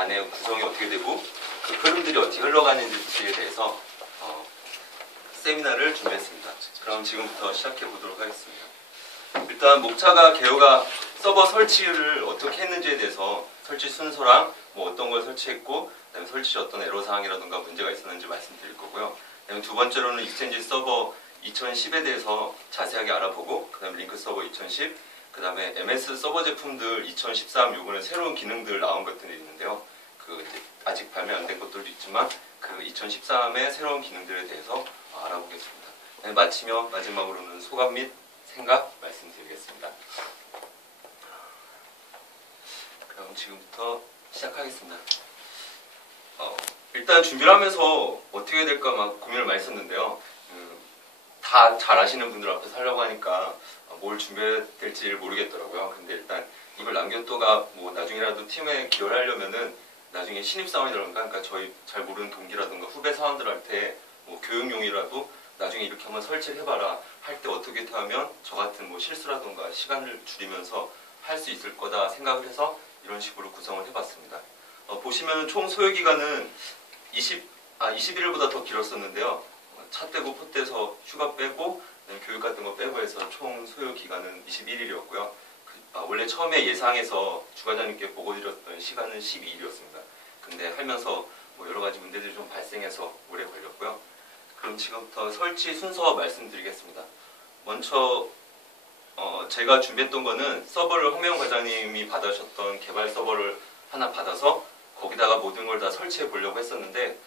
안에 구성이 어떻게 되고 그 흐름들이 어떻게 흘러가는지에 대해서 세미나를 준비했습니다. 그럼 지금부터 시작해 보도록 하겠습니다. 일단 목차가 개요가 서버 설치를 어떻게 했는지에 대해서 설치 순서랑 뭐 어떤 걸 설치했고 그다음에 설치 어떤 애로사항이라든가 문제가 있었는지 말씀드릴 거고요. 그다음에 두 번째로는 익스체인지 서버 2010에 대해서 자세하게 알아보고 그다음에 링크 서버 2010, 그다음에 MS 서버 제품들 2013 요거는 새로운 기능들 나온 것들이 있는데요. 그 아직 발매 안 된 것들도 있지만 그 2013의 새로운 기능들에 대해서 알아보겠습니다. 네, 마치며 마지막으로는 소감 및 생각 말씀드리겠습니다. 그럼 지금부터 시작하겠습니다. 일단 준비를 하면서 어떻게 해야 될까 막 고민을 많이 했었는데요. 다 잘 아시는 분들 앞에서 하려고 하니까 뭘 준비해야 될지 모르겠더라고요. 근데 일단 이걸 남겨둬가 뭐 나중에라도 팀에 기여를 하려면은 나중에 신입사원이라든가 그러니까 저희 잘 모르는 동기라든가 후배 사원들한테 뭐 교육용이라도 나중에 이렇게 한번 설치를 해봐라 할 때 어떻게 하면 저 같은 뭐 실수라든가 시간을 줄이면서 할 수 있을 거다 생각을 해서 이런 식으로 구성을 해봤습니다. 보시면 총 소요기간은 21일보다 더 길었었는데요. 차 떼고 포 떼서 휴가 빼고 교육 같은 거 빼고 해서 총 소요기간은 21일이었고요. 원래 처음에 예상해서 주과장님께 보고 드렸던 시간은 12일이었습니다. 근데 하면서 뭐 여러 가지 문제들이 좀 발생해서 오래 걸렸고요. 그럼 지금부터 설치 순서 말씀드리겠습니다. 먼저 제가 준비했던 거는 서버를 황명 과장님이 받으셨던 개발 서버를 하나 받아서 거기다가 모든 걸 다 설치해 보려고 했었는데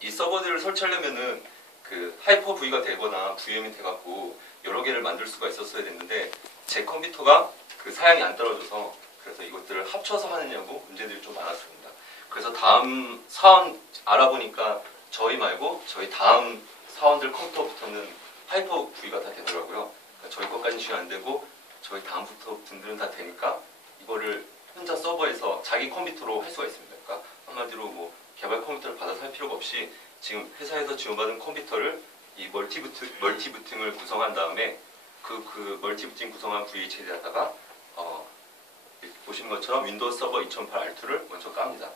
이 서버들을 설치하려면은 그 하이퍼 V가 되거나 VM이 돼갖고 여러 개를 만들 수가 있었어야 됐는데 제 컴퓨터가 그 사양이 안 떨어져서 그래서 이것들을 합쳐서 하느냐고 문제들이 좀 많았습니다. 그래서 다음 사원 알아보니까 저희 말고 저희 다음 사원들 컴퓨터부터는 하이퍼 V가 다 되더라고요. 그러니까 저희 것까지는 지금 안 되고 저희 다음부터 분들은 다 되니까 이거를 혼자 서버에서 자기 컴퓨터로 할 수가 있습니다. 그러니까 한마디로 뭐 개발 컴퓨터를 받아서 할 필요가 없이 지금 회사에서 지원받은 컴퓨터를 이 멀티부팅을 구성한 다음에 그 멀티부팅 구성한 VH에다가 보시는 것처럼 윈도우 서버 2008 R2를 먼저 깝니다.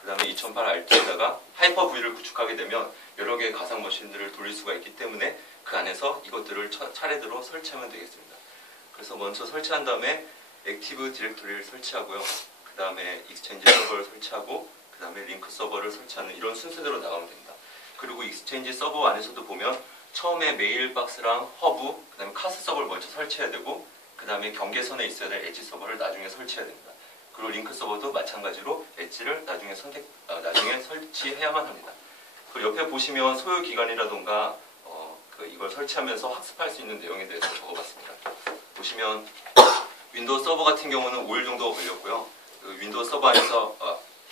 그 다음에 2008 R2에다가 하이퍼 V를 구축하게 되면 여러 개의 가상 머신들을 돌릴 수가 있기 때문에 그 안에서 이것들을 차례대로 설치하면 되겠습니다. 그래서 먼저 설치한 다음에 액티브 디렉토리를 설치하고요. 그 다음에 익스체인지 서버를 설치하고 그 다음에 링크 서버를 설치하는 이런 순서대로 나가면 됩니다. 그리고 익스체인지 서버 안에서도 보면 처음에 메일박스랑 허브, 그 다음에 카스 서버를 먼저 설치해야 되고 그 다음에 경계선에 있어야 될 엣지 서버를 나중에 설치해야 됩니다. 그리고 링크 서버도 마찬가지로 엣지를 나중에 설치해야만 합니다. 그리고 옆에 보시면 소요기간이라던가 이걸 설치하면서 학습할 수 있는 내용에 대해서 적어봤습니다. 보시면 윈도우 서버 같은 경우는 5일 정도가 걸렸고요. 그 윈도우 서버 안에서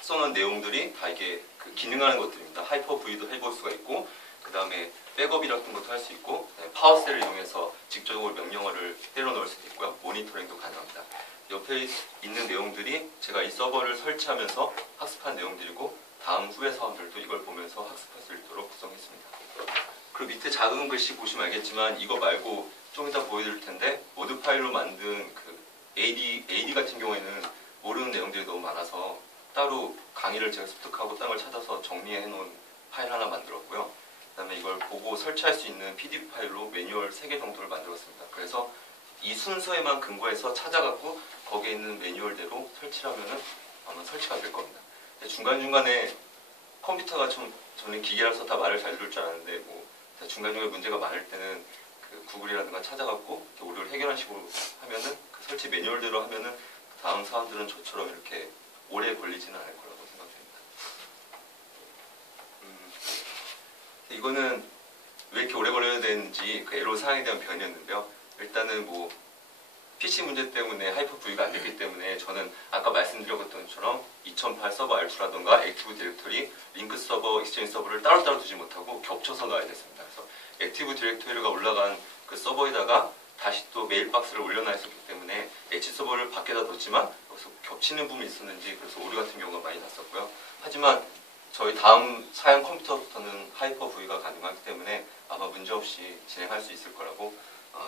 써놓은 내용들이 다 이게 기능하는 것들입니다. 하이퍼 V도 해볼 수가 있고 그 다음에 백업이 같은 것도 할 수 있고 파워셀을 이용해서 직접적으로 명령어를 때려 넣을 수도 있고요. 모니터링도 가능합니다. 옆에 있는 내용들이 제가 이 서버를 설치하면서 학습한 내용들이고 다음 후배 사원들도 이걸 보면서 학습할 수 있도록 구성했습니다. 그리고 밑에 작은 글씨 보시면 알겠지만 이거 말고 좀 이따 보여드릴 텐데 모드 파일로 만든 그 AD 같은 경우에는 모르는 내용들이 너무 많아서 따로 강의를 제가 습득하고 딴 걸 찾아서 정리해 놓은 파일 하나 만들었고요. 그 다음에 이걸 보고 설치할 수 있는 PDF 파일로 매뉴얼 3개 정도를 만들었습니다. 그래서 이 순서에만 근거해서 찾아갖고 거기에 있는 매뉴얼대로 설치를 하면은 아마 설치가 될 겁니다. 중간중간에 컴퓨터가 저는 기계라서 다 말을 잘 들을 줄 알았는데 뭐 중간중간에 문제가 많을 때는 그 구글이라든가 찾아갖고 오류를 해결한 식으로 하면은 그 설치 매뉴얼대로 하면은 다음 사람들은 저처럼 이렇게 오래 걸리지는 않을 거라고 생각됩니다. 이거는 왜 이렇게 오래 걸려야 되는지 그 애로사항에 대한 변이었는데요. 일단은 뭐 PC 문제 때문에 하이퍼 V가 안 됐기 때문에 저는 아까 말씀드렸던 것처럼 2008 서버 R2라던가 액티브 디렉토리, 링크 서버, 익스체인지 서버를 따로따로 두지 못하고 겹쳐서 놔야 됐습니다. 그래서 액티브 디렉토리가 올라간 그 서버에다가 다시 또 메일박스를 올려놔야 했었기 때문에 엣지 서버를 밖에다 뒀지만 여기서 겹치는 부분이 있었는지 그래서 오류 같은 경우가 많이 났었고요. 하지만 저희 다음 사양 컴퓨터부터는 하이퍼 V가 가능하기 때문에 아마 문제없이 진행할 수 있을 거라고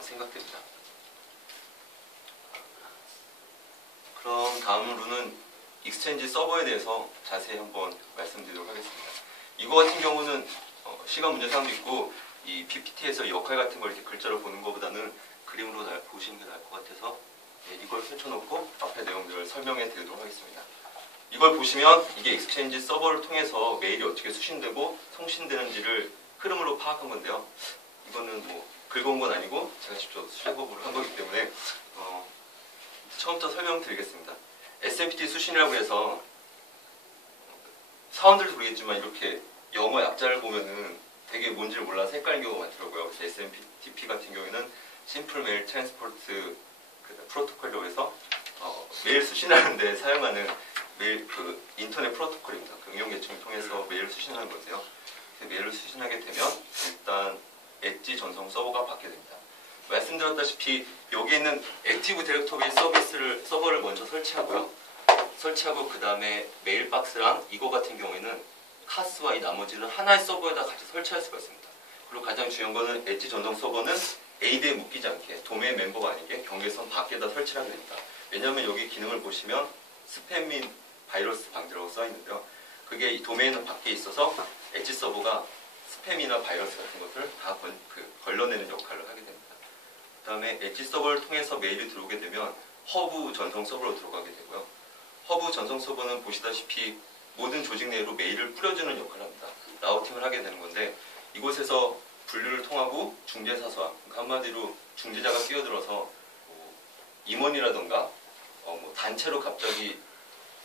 생각됩니다. 그럼 다음으로는 익스체인지 서버에 대해서 자세히 한번 말씀드리도록 하겠습니다. 이거 같은 경우는 시간 문제상 믿고 이 PPT에서 역할 같은 걸 이렇게 글자로 보는 것보다는 그림으로 보시는 게 나을 것 같아서 이걸 펼쳐놓고 앞에 내용들을 설명해 드리도록 하겠습니다. 이걸 보시면 이게 익스체인지 서버를 통해서 메일이 어떻게 수신되고 송신되는지를 흐름으로 파악한 건데요. 이거는 뭐 긁어온 건 아니고 제가 직접 수작업으로 한 거기 때문에 처음부터 설명드리겠습니다. SMPT 수신이라고 해서 사원들도 모르겠지만 이렇게 영어 약자를 보면은 되게 뭔지를 몰라서 헷갈리는 경우가 많더라고요. 그래서 SMTP 같은 경우에는 심플 메일 트랜스포트 프로토콜이라고 해서 메일 수신하는데 사용하는 메일 인터넷 프로토콜입니다. 응용 계층을 통해서 메일을 수신하는 건데요. 메일을 수신하게 되면 일단 엣지 전송 서버가 받게 됩니다. 말씀드렸다시피 여기 있는 액티브 디렉토리 서버를 먼저 설치하고요. 설치하고 그 다음에 메일 박스랑 이거 같은 경우에는 카스와 이 나머지는 하나의 서버에다 같이 설치할 수가 있습니다. 그리고 가장 중요한 거는 엣지 전송 서버는 AD에 묶이지 않게 도메인 멤버가 아니게 경계선 밖에다 설치를 하게 됩니다. 왜냐하면 여기 기능을 보시면 스팸 및 바이러스 방지라고 써 있는데요. 그게 이 도메인은 밖에 있어서 엣지 서버가 스팸이나 바이러스 같은 것을 다 걸러내는 역할을 하게 됩니다. 그 다음에 엣지 서버를 통해서 메일이 들어오게 되면 허브 전송 서버로 들어가게 되고요. 허브 전송 서버는 보시다시피 모든 조직 내로 메일을 뿌려주는 역할을 합니다. 라우팅을 하게 되는 건데 이곳에서 분류를 통하고 중재사서와 그러니까 한마디로 중재자가 끼어들어서 임원이라던가 단체로 갑자기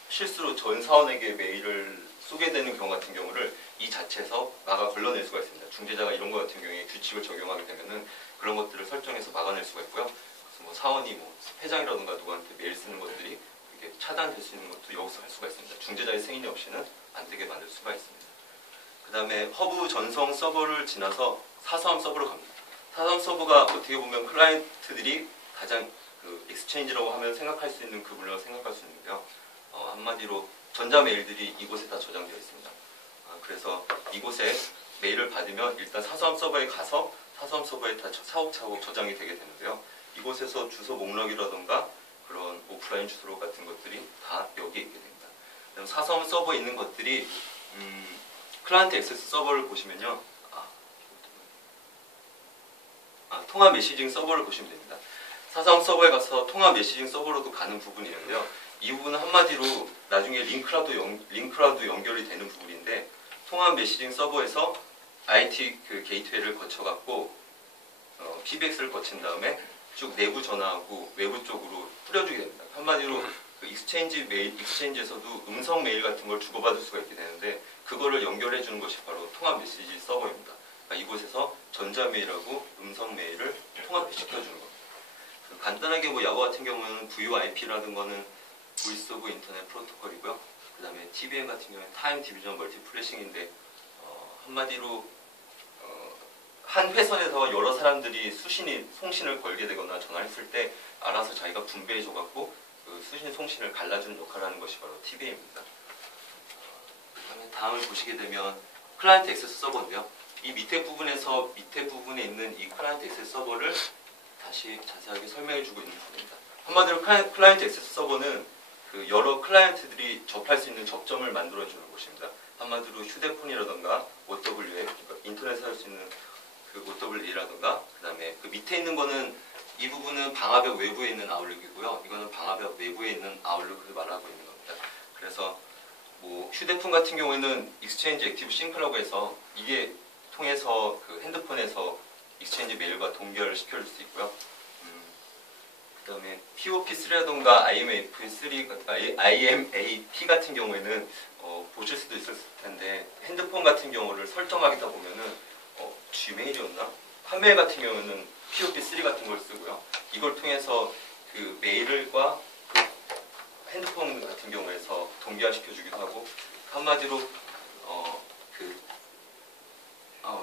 실수로 전 사원에게 메일을 쏘게 되는 경우 같은 경우를 이 자체에서 막아 걸러낼 수가 있습니다. 중재자가 이런 것 같은 경우에 규칙을 적용하게 되면은 그런 것들을 설정해서 막아낼 수가 있고요. 그래서 사원이 회장이라든가 누구한테 메일 쓰는 것들이 이렇게 차단될 수 있는 것도 여기서 할 수가 있습니다. 중재자의 승인이 없이는 안 되게 만들 수가 있습니다. 그 다음에 허브 전송 서버를 지나서 사서함 서버로 갑니다. 사서함 서버가 어떻게 보면 클라이언트들이 가장 익스체인지라고 하면 생각할 수 있는 그 분류를 생각할 수 있는데요. 한마디로 전자 메일들이 이곳에 다 저장되어 있습니다. 그래서 이곳에 메일을 받으면 일단 사서함 서버에 가서 사서함 서버에 다 차곡차곡 저장이 되게 되는데요. 이곳에서 주소 목록이라던가 그런 오프라인 주소 같은 것들이 다 여기에 있게 됩니다. 사서함 서버에 있는 것들이 클라이언트 액세스 서버를 보시면요. 통합 메시징 서버를 보시면 됩니다. 사서함 서버에 가서 통합 메시징 서버로도 가는 부분이 있는데요. 이 부분은 한마디로 나중에 링크라도 연결이 되는 부분인데 통합 메시징 서버에서 IT 게이트웨이를 거쳐갖고 PBX를 거친 다음에 쭉 내부 전화하고 외부 쪽으로 뿌려주게 됩니다. 한마디로 익스체인지에서도 음성 메일 같은 걸 주고받을 수가 있게 되는데 그거를 연결해 주는 것이 바로 통합 메시지 서버입니다. 그러니까 이곳에서 전자 메일하고 음성 메일을 통합시켜 주는 겁니다. 간단하게 야후 같은 경우는 VoIP라는 거는 보이스 오브 인터넷 프로토콜이고요. 그 다음에 TBM 같은 경우는 타임 디비전 멀티플래싱인데 한마디로 한 회선에서 여러 사람들이 송신을 걸게 되거나 전화했을 때 알아서 자기가 분배해 줘갖고 그 수신 송신을 갈라주는 역할을 하는 것이 바로 TBM입니다. 그다음에 다음을 보시게 되면 클라이언트 액세스 서버인데요. 이 밑에 부분에 있는 이 클라이언트 액세스 서버를 다시 자세하게 설명해 주고 있는 부분입니다. 한마디로 클라이언트 액세스 서버는 여러 클라이언트들이 접할 수 있는 접점을 만들어 주는 곳입니다. 한마디로 휴대폰이라던가 OWA, 그러니까 인터넷에 할 수 있는 OWA라던가 그 다음에 그 밑에 있는 거는 이 부분은 방화벽 외부에 있는 아웃룩이고요. 이거는 방화벽 내부에 있는 아웃룩을 말하고 있는 겁니다. 그래서 휴대폰 같은 경우에는 익스체인지 액티브 싱크라고 해서 이게 통해서 핸드폰에서 익스체인지 메일과 동결을 시켜줄 수 있고요. 그 다음에 POP3라던가 IMAP 같은 경우에는 보실 수도 있을 텐데 핸드폰 같은 경우를 설정하다 보면은 G메일이었나? 판메일 같은 경우는 POP3 같은 걸 쓰고요. 이걸 통해서 그 메일과 핸드폰 같은 경우에서 동기화시켜주기도 하고 한마디로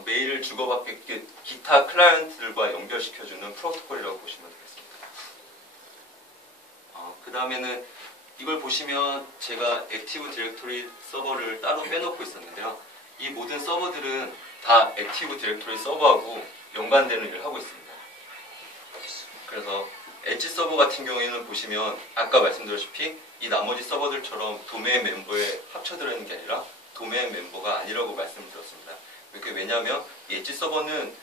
메일을 주고받게 기타 클라이언트들과 연결시켜주는 프로토콜이라고 보시면 되겠습니다. 그 다음에는 이걸 보시면 제가 액티브 디렉토리 서버를 따로 빼놓고 있었는데요. 이 모든 서버들은 다 액티브 디렉토리 서버하고 연관되는 일을 하고 있습니다. 그래서 엣지 서버 같은 경우에는 보시면 아까 말씀드렸다시피 이 나머지 서버들처럼 도메인 멤버에 합쳐 들어있는 게 아니라 도메인 멤버가 아니라고 말씀을 드렸습니다. 이렇게 왜냐하면 이 엣지 서버는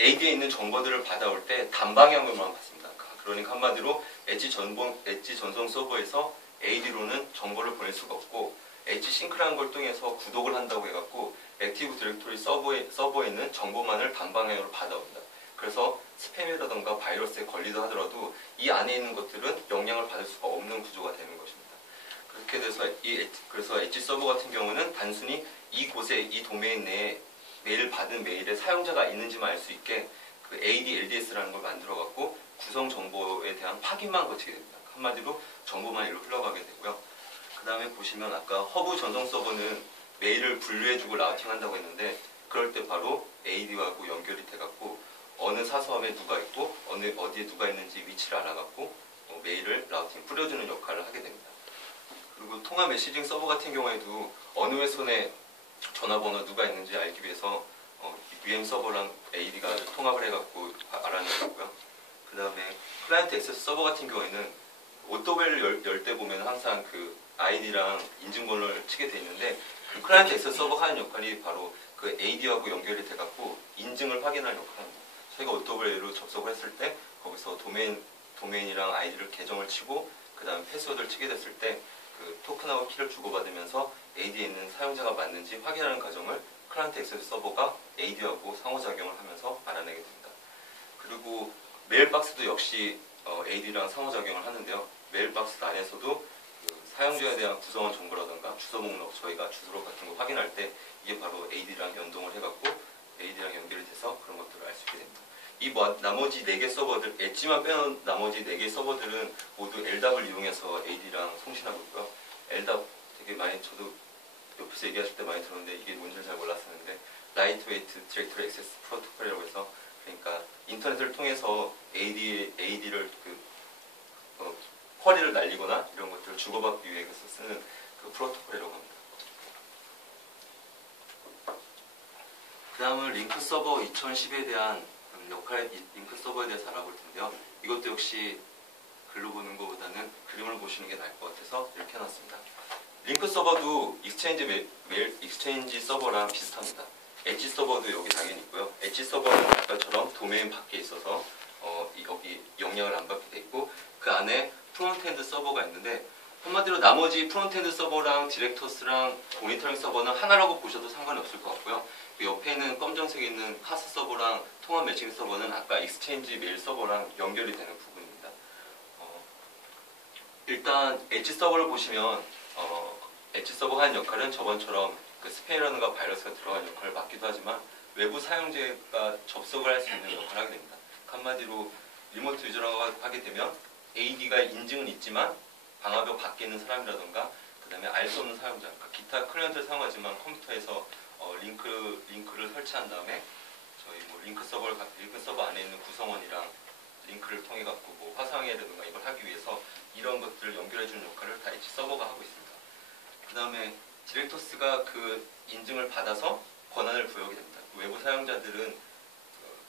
AD에 있는 정보들을 받아올 때 단방향으로만 받습니다. 그러니까 한마디로 엣지 전송 서버에서 AD로는 정보를 보낼 수가 없고 엣지 싱크라는 걸 통해서 구독을 한다고 해갖고 액티브 디렉토리 서버에 있는 정보만을 단방향으로 받아옵니다. 그래서 스팸이라던가 바이러스에 걸리다 하더라도 이 안에 있는 것들은 영향을 받을 수가 없는 구조가 되는 것입니다. 그렇게 돼서 그래서 엣지 서버 같은 경우는 단순히 이곳에 이 도메인 내에 받은 메일에 사용자가 있는지만 알 수 있게 그 AD, LDS라는 걸 만들어 갖고 구성 정보에 대한 확인만 거치게 됩니다. 한마디로 정보만 일로 흘러가게 되고요. 그 다음에 보시면 아까 허브 전송 서버는 메일을 분류해주고 라우팅한다고 했는데 그럴 때 바로 AD하고 연결이 돼갖고 어느 사서함에 누가 있고 어디에 누가 있는지 위치를 알아갖고 메일을 라우팅 뿌려주는 역할을 하게 됩니다. 그리고 통화 메시징 서버 같은 경우에도 어느 회선에 전화번호 누가 있는지 알기 위해서 VM 서버랑 AD가 통합을 해갖고 알아내고요. 그 다음에 클라이언트 액세스 서버 같은 경우에는 오토벨을 열 때 보면 항상 그 아이디랑 인증번호를 치게 돼 있는데 그 클라이언트 액세스 서버가 하는 역할이 바로 그 AD하고 연결이 돼갖고 인증을 확인하는 역할을 합니다. 저희가 오토벨로 접속을 했을 때 거기서 도메인이랑 아이디를 계정을 치고 그 다음 패스워드를 치게 됐을 때 그 토큰하고 키를 주고받으면서 AD에 있는 사용자가 맞는지 확인하는 과정을 클라이언트 액세스 서버가 AD하고 상호작용을 하면서 알아내게 됩니다. 그리고 메일박스도 역시 AD랑 상호작용을 하는데요. 메일박스 안에서도 그 사용자에 대한 구성원 정보라든가 주소 목록, 저희가 주소록 같은 거 확인할 때 이게 바로 AD랑 연동을 해갖고 AD랑 연결이 돼서 그런 것들을 알 수 있게 됩니다. 이 나머지 4개 서버들, 엣지만 빼놓은 나머지 4개 서버들은 모두 LDAP을 이용해서 AD랑 통신하고 있고요. LDAP 되게 많이 저도 옆에서 얘기하실 때 많이 들었는데 이게 뭔지를 잘 몰랐었는데 라이트웨이트 디렉토리 액세스 프로토콜이라고 해서 그러니까 인터넷을 통해서 AD를 쿼리를 날리거나 이런 것들을 주고받기 위해서 쓰는 그 프로토콜이라고 합니다. 그 다음은 링크 서버 2010에 대한 링크 서버에 대해서 알아볼 텐데요. 이것도 역시 글로 보는 것보다는 그림을 보시는 게 나을 것 같아서 이렇게 해놨습니다. 링크 서버도 익스체인지 서버랑 비슷합니다. 엣지 서버도 여기 당연히 있고요. 엣지 서버는 아까처럼 도메인 밖에 있어서 여기 영향을 안 받게 돼 있고 그 안에 프론트엔드 서버가 있는데 한마디로 나머지 프론트엔드 서버랑 디렉터스랑 모니터링 서버는 하나라고 보셔도 상관이 없을 것 같고요. 그 옆에 있는 검정색에 있는 카스 서버랑 통합 매칭 서버는 아까 익스체인지 메일 서버랑 연결이 되는 부분입니다. 일단 엣지 서버를 보시면 엣지 서버가 하는 역할은 저번처럼 그 스팸이라든가 바이러스가 들어가는 역할을 맡기도 하지만 외부 사용자가 접속을 할 수 있는 역할을 하게 됩니다. 한마디로 리모트 유저라고 하게 되면 AD가 인증은 있지만 방화벽 밖에 있는 사람이라든가 그 다음에 알 수 없는 사용자, 그러니까 기타 클라이언트를 사용하지만 컴퓨터에서 링크를 설치한 다음에 저희 링크 서버 안에 있는 구성원이랑 링크를 통해 갖고 화상회라든가 이걸 하기 위해서 이런 것들을 연결해 주는 역할을 다 엣지 서버가 하고 있습니다. 그 다음에 디렉터스가 그 인증을 받아서 권한을 부여하게 됩니다. 외부 사용자들은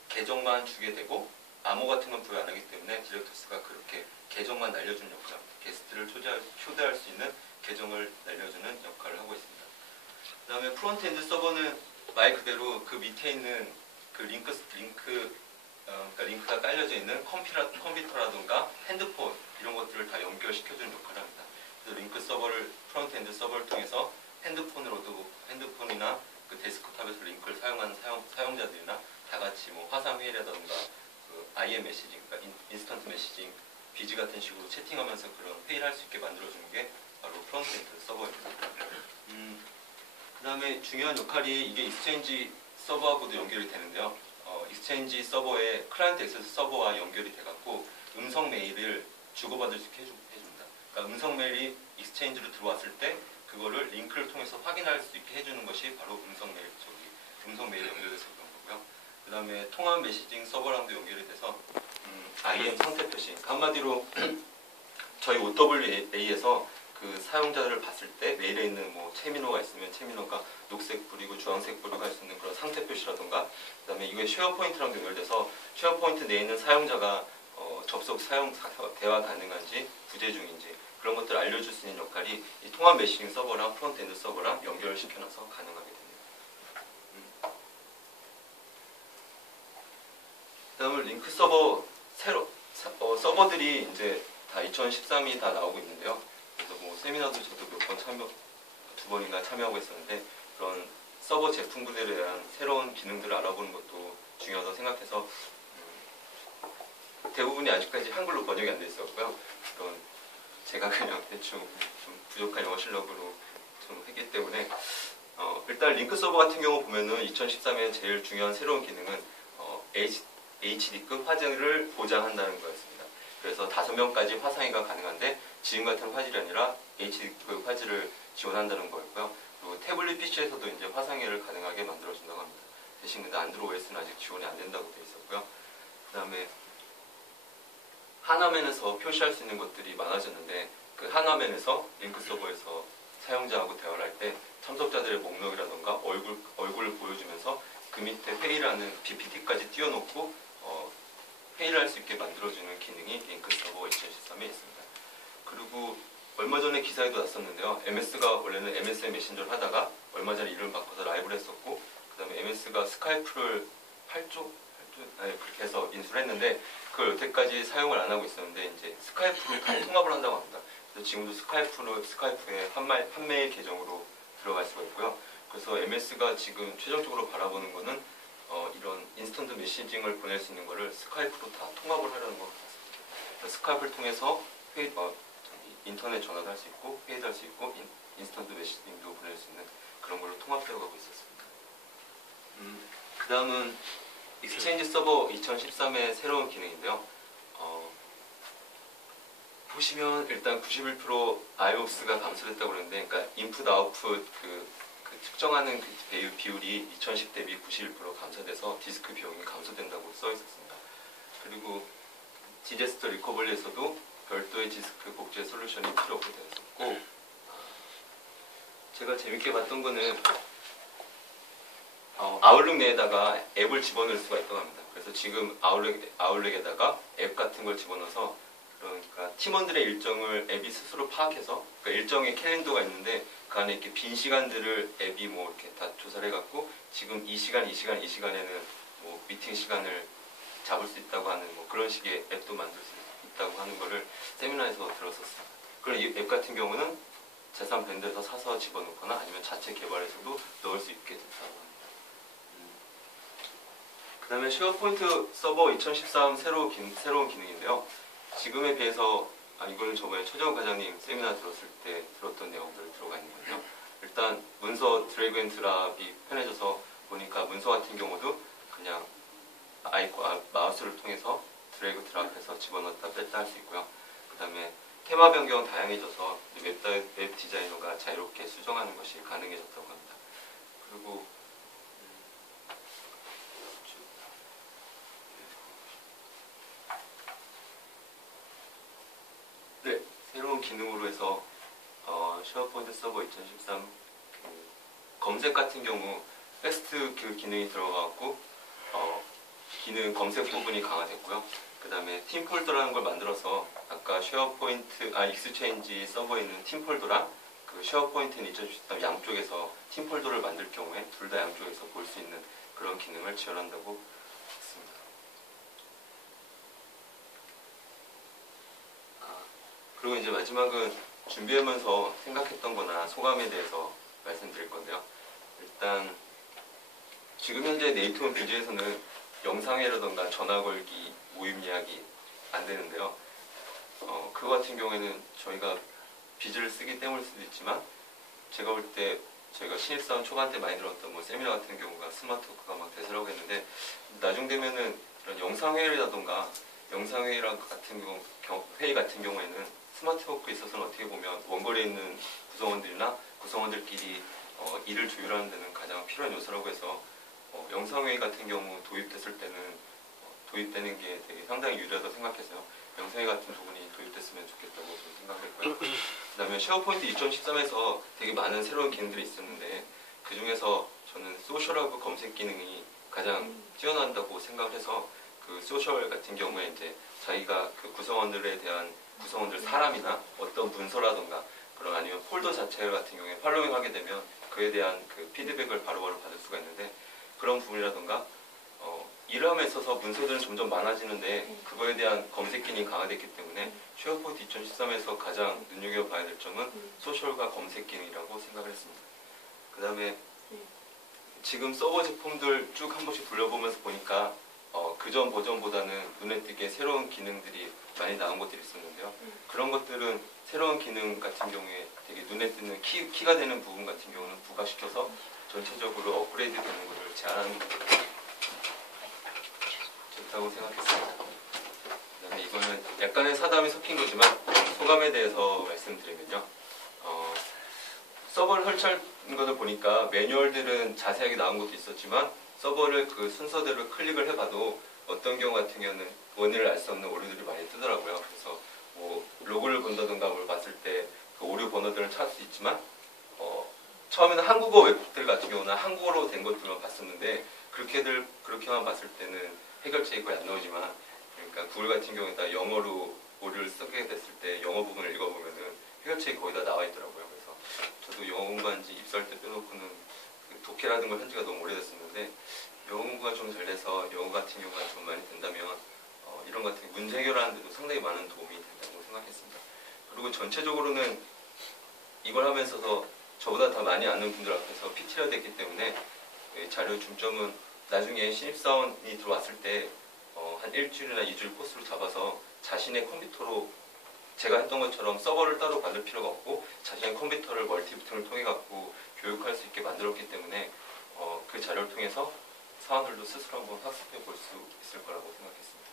계정만 주게 되고 암호 같은 건 부여 안 하기 때문에 디렉터스가 그렇게 계정만 날려주는 역할을 합니다. 게스트를 초대할 수 있는 계정을 날려주는 역할을 하고 있습니다. 그 다음에 프론트엔드 서버는 말 그대로 그 밑에 있는 그 그러니까 링크가 깔려져 있는 컴퓨터라든가 핸드폰 이런 것들을 다 연결시켜주는 역할을 합니다. 그래서 링크 서버를 프론트엔드 서버를 통해서 핸드폰이나 그 데스크탑에서 링크를 사용하는 사용자들이나 다 같이 화상회의라든가 그 IM 메시징, 그러니까 인스턴트 메시징, 비즈 같은 식으로 채팅하면서 그런 회의를 할 수 있게 만들어주는 게 바로 프론트엔드 서버입니다. 그 다음에 중요한 역할이 이게 익스체인지 서버하고도 연결이 되는데요. 익스체인지 서버에 클라이언트 액세스 서버와 연결이 돼갖고 음성 메일을 주고받을 수 있게 해줍니다. 그러니까 음성 메일이 익스체인지로 들어왔을 때 그거를 링크를 통해서 확인할 수 있게 해주는 것이 바로 음성 메일에 연결돼서 그런 거고요. 그 다음에 통합 메시징 서버랑도 연결이 돼서 IM 상태 표시, 한마디로 저희 OWA에서 그 사용자를 봤을 때 메일에 있는 체미노가 있으면 체미노가 녹색 뿌리고 주황색 뿌리고 할 수 있는 그런 상태 표시라던가 그 다음에 이게 쉐어포인트랑 연결돼서 쉐어포인트 내에 있는 사용자가 접속 사용 대화 가능한지 부재 중인지 그런 것들을 알려줄 수 있는 역할이 이 통합 메시징 서버랑 프론트엔드 서버랑 연결을 시켜놔서 가능하게 됩니다. 그다음에 링크 서버 서버들이 이제 다 2013이 다 나오고 있는데요. 그래서 뭐 세미나도 저도 몇 번 두 번인가 참여하고 있었는데 그런 서버 제품들에 대한 새로운 기능들을 알아보는 것도 중요하다고 생각해서 대부분이 아직까지 한글로 번역이 안 돼 있었고요. 그런 제가 그냥 대충 좀 부족한 영어 실력으로 좀 했기 때문에 일단 링크 서버 같은 경우 보면은 2013에 제일 중요한 새로운 기능은 HD급 화질을 보장한다는 거였습니다. 그래서 5명까지 화상회가 가능한데 지금 같은 화질이 아니라 HD급 화질을 지원한다는 거였고요. 그리고 태블릿 PC에서도 이제 화상회를 가능하게 만들어준다고 합니다. 대신 근데 안드로이드 OS는 아직 지원이 안 된다고 되어 있었고요. 그 다음에 한화면에서 표시할 수 있는 것들이 많아졌는데 그 한화면에서 링크 서버에서 사용자하고 대화를 할 때 참석자들의 목록이라던가 얼굴을 보여주면서 그 밑에 회의라는 PPT까지 띄워놓고 회의를 할 수 있게 만들어주는 기능이 링크 서버 2013에 있습니다. 그리고 얼마 전에 기사에도 났었는데요. MS가 원래는 MSN 메신저를 하다가 얼마 전에 이름을 바꿔서 라이브를 했었고 그 다음에 MS가 스카이프를 8조? 그렇게 해서 인수를 했는데 그걸 여태까지 사용을 안 하고 있었는데 이제 스카이프를 통합을 한다고 합니다. 그래서 지금도 스카이프의 판매일 계정으로 들어갈 수가 있고요. 그래서 MS가 지금 최종적으로 바라보는 거는 이런 인스턴트 메시징을 보낼 수 있는 거를 스카이프로 다 통합을 하려는 것 같습니다. 스카이프를 통해서 인터넷 전화도 할 수 있고 회의도 할 수 있고 인스턴트 메시징도 보낼 수 있는 그런 걸로 통합되어 가고 있었습니다. 그 다음은 익스체인지 서버 2013의 새로운 기능인데요. 보시면 일단 91% IOPS가 감소됐다고 그러는데, 그러니까 인풋 아웃풋 그 측정하는 그 비율이 2010 대비 91% 감소돼서 디스크 비용이 감소된다고 써 있었습니다. 그리고 디제스터 리커버리에서도 별도의 디스크 복제 솔루션이 필요 없게 되었었고, 제가 재밌게 봤던 거는 아웃룩 내에다가 앱을 집어넣을 수가 있다고 합니다. 그래서 지금 아웃룩에다가 앱 같은 걸 집어넣어서 그러니까 팀원들의 일정을 앱이 스스로 파악해서 그러니까 일정의 캘린더가 있는데 그 안에 이렇게 빈 시간들을 앱이 뭐 이렇게 다 조사를 해갖고 지금 이 시간에는 뭐 미팅 시간을 잡을 수 있다고 하는 뭐 그런 식의 앱도 만들 수 있다고 하는 거를 세미나에서 들었었습니다. 그런 이 앱 같은 경우는 제3 밴드에서 사서 집어넣거나 아니면 자체 개발해서도 넣을 수 있게 됐다고 합니다. 그 다음에 쉐어포인트 서버 2013 새로운 기능인데요. 지금에 비해서 이거는 저번에 최정훈 과장님 세미나 들었을 때 들었던 내용들 들어가 있는 거예요. 일단 문서 드래그 앤 드랍이 편해져서 보니까 문서 같은 경우도 그냥 마우스를 통해서 드래그 드랍해서 집어넣었다 뺐다 할 수 있고요. 그 다음에 테마 변경 다양해져서 웹 디자이너가 자유롭게 수정하는 것이 가능해졌다고 합니다. 그리고 네, 새로운 기능으로 해서 쉐어포인트 서버 2013 검색 같은 경우 텍스트 그 기능이 들어가고 기능 검색 부분이 강화됐고요. 그 다음에 팀 폴더라는 걸 만들어서 아까 쉐어포인트 익스체인지 서버에 있는 팀 폴더랑 그 쉐어포인트는 2013 양쪽에서 팀 폴더를 만들 경우에 둘 다 양쪽에서 볼 수 있는 그런 기능을 지원한다고 했습니다. 그리고 이제 마지막은 준비하면서 생각했던 거나 소감에 대해서 말씀드릴 건데요. 일단 지금 현재 네이트원 뷰즈에서는 영상회라던가 전화 걸기, 모임 예약이 안 되는데요. 그거 같은 경우에는 저희가 비즈를 쓰기 때문일 수도 있지만 제가 볼 때 저희가 신입사원 초반 때 많이 들었던 뭐 세미나 같은 경우가 스마트워크가 막 대세라고 했는데 나중 되면은 이런 영상회의라던가 영상회의 같은 회의 같은 경우에는 스마트워크에 있어서는 어떻게 보면 원거리에 있는 구성원들이나 구성원들끼리 일을 조율하는 데는 가장 필요한 요소라고 해서 영상회의 같은 경우 도입됐을 때는 도입되는 게 되게 상당히 유리하다고 생각해서요. 영상회의 같은 부분이 도입됐으면 좋겠다고 저는 생각했고요. 그 다음에 쉐어포인트 2013에서 되게 많은 새로운 기능들이 있었는데 그 중에서 저는 소셜하고 검색 기능이 가장 뛰어난다고 생각을 해서 그 소셜 같은 경우에 이제 자기가 그 구성원들에 대한 구성원들 사람이나 어떤 문서라던가 그런 아니면 폴더 자체 같은 경우에 팔로잉 하게 되면 그에 대한 그 피드백을 바로바로 받을 수가 있는데 그런 부분이라던가 일을 함에 있어서 문서들은 점점 많아지는데 그거에 대한 검색 기능이 강화됐기 때문에 쉐어포인트 2013에서 가장 눈여겨봐야 될 점은 소셜과 검색 기능이라고 생각을 했습니다. 그 다음에 지금 서버 제품들 쭉 한 번씩 돌려보면서 보니까 그전 버전보다는 눈에 띄게 새로운 기능들이 많이 나온 것들이 있었는데요. 그런 것들은 새로운 기능 같은 경우에 되게 눈에 띄는 키가 되는 부분 같은 경우는 부각시켜서 전체적으로 업그레이드 되는 것을 제안하는 게 좋다고 생각했습니다. 그다음에 이거는 약간의 사담이 섞인 거지만 소감에 대해서 말씀드리면요. 서버를 설치하는 것을 보니까 매뉴얼들은 자세하게 나온 것도 있었지만 서버를 그 순서대로 클릭을 해봐도 어떤 경우 같은 경우는 원인을 알 수 없는 오류들이 많이 뜨더라고요. 그래서 뭐 로그를 본다든가 뭘 봤을 때 그 오류 번호들을 찾을 수 있지만 처음에는 한국어 웹들 같은 경우는 한국어로 된 것들만 봤었는데 그렇게만 봤을 때는 해결책이 거의 안 나오지만 그러니까 구글 같은 경우에다 영어로 오류를 쓰게 됐을 때 영어 부분을 읽어보면은 해결책이 거의 다 나와 있더라고요. 그래서 저도 영어 공부한 지 입사할 때 빼놓고는 그 독해라든가 한 지가 너무 오래됐었는데 영어 공부가 좀 잘 돼서 영어 같은 경우가 좀 많이 된다면 이런 것 같은 문제 해결하는 데도 상당히 많은 도움이 된다고 생각했습니다. 그리고 전체적으로는 이걸 하면서 저보다 더 많이 아는 분들 앞에서 PT가 됐기 때문에 자료 중점은 나중에 신입사원이 들어왔을 때 한 일주일이나 2주일 코스로 잡아서 자신의 컴퓨터로 제가 했던 것처럼 서버를 따로 받을 필요가 없고 자신의 컴퓨터를 멀티부팅을 통해 갖고 교육할 수 있게 만들었기 때문에 그 자료를 통해서 사원들도 스스로 한번 학습해 볼 수 있을 거라고 생각했습니다.